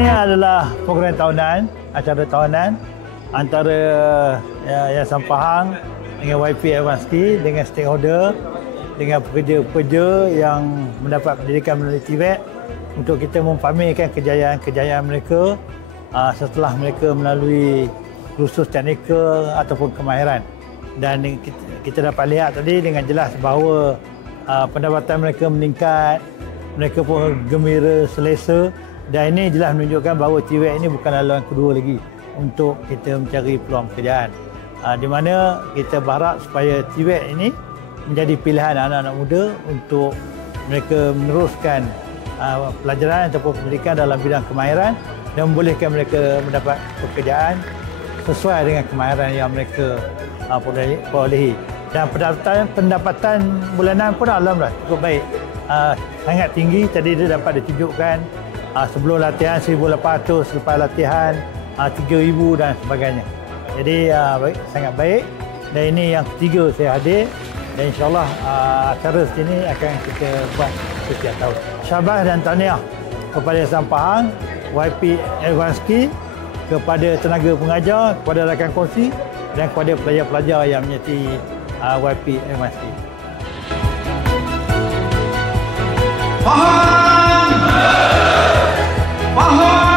ini adalah program tahunan, acara tahunan antara Yayasan Pahang dengan YP Advanced dengan stakeholder, dengan pekerja-pekerja yang mendapat pendidikan melalui TVET untuk kita mempamerkan kejayaan-kejayaan mereka setelah mereka melalui kursus teknikal ataupun kemahiran. Dan kita dapat lihat tadi dengan jelas bahawa pendapatan mereka meningkat, mereka pun gembira, selesa, dan ini jelas menunjukkan bahawa TVET ini bukan laluan kedua lagi untuk kita mencari peluang pekerjaan. Di mana kita berharap supaya TVET ini menjadi pilihan anak-anak muda untuk mereka meneruskan pelajaran ataupun pendidikan dalam bidang kemahiran dan membolehkan mereka mendapat pekerjaan sesuai dengan kemahiran yang mereka perolehi. Dan pendapatan bulanan pun alhamdulillah cukup baik. Sangat tinggi. Tadi dia dapat ditunjukkan sebelum latihan 1,800, selepas latihan 3,000 dan sebagainya. Jadi sangat baik. Dan ini yang ketiga saya hadir. Dan insyaAllah acara sini akan kita buat setiap tahun. Syabas dan tahniah kepada Yayasan Pahang, YP Advanced, kepada tenaga pengajar, kepada rakan kongsi dan kepada pelajar-pelajar yang menyertai YP Advanced. Pahang! Pahang!